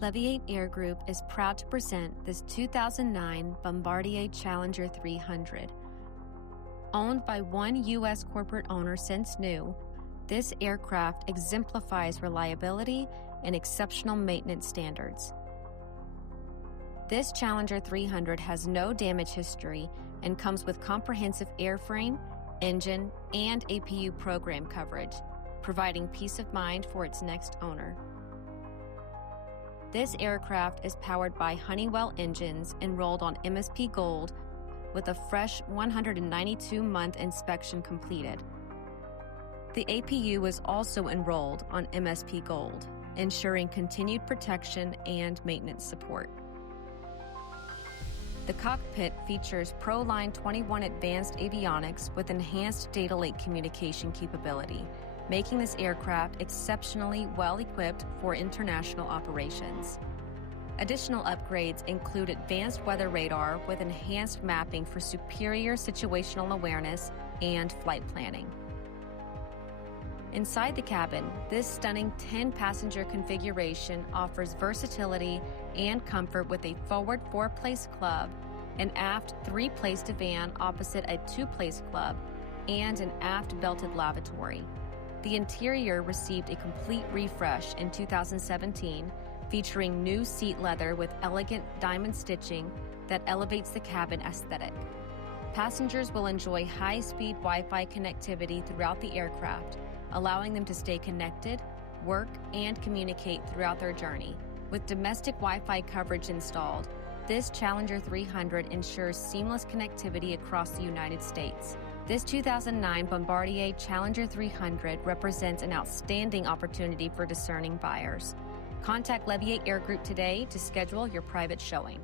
Leviate Air Group is proud to present this 2009 Bombardier Challenger 300. Owned by one U.S. corporate owner since new, this aircraft exemplifies reliability and exceptional maintenance standards. This Challenger 300 has no damage history and comes with comprehensive airframe, engine, and APU program coverage, providing peace of mind for its next owner. This aircraft is powered by Honeywell engines enrolled on MSP Gold with a fresh 192-month inspection completed. The APU was also enrolled on MSP Gold, ensuring continued protection and maintenance support. The cockpit features ProLine 21 advanced avionics with enhanced data link communication capability, making this aircraft exceptionally well-equipped for international operations. Additional upgrades include advanced weather radar with enhanced mapping for superior situational awareness and flight planning. Inside the cabin, this stunning 10-passenger configuration offers versatility and comfort with a forward 4-place club, an aft 3-place divan opposite a 2-place club, and an aft belted lavatory. The interior received a complete refresh in 2017, featuring new seat leather with elegant diamond stitching that elevates the cabin aesthetic. Passengers will enjoy high-speed Wi-Fi connectivity throughout the aircraft, allowing them to stay connected, work, and communicate throughout their journey. With domestic Wi-Fi coverage installed, this Challenger 300 ensures seamless connectivity across the United States. This 2009 Bombardier Challenger 300 represents an outstanding opportunity for discerning buyers. Contact Leviate Air Group today to schedule your private showing.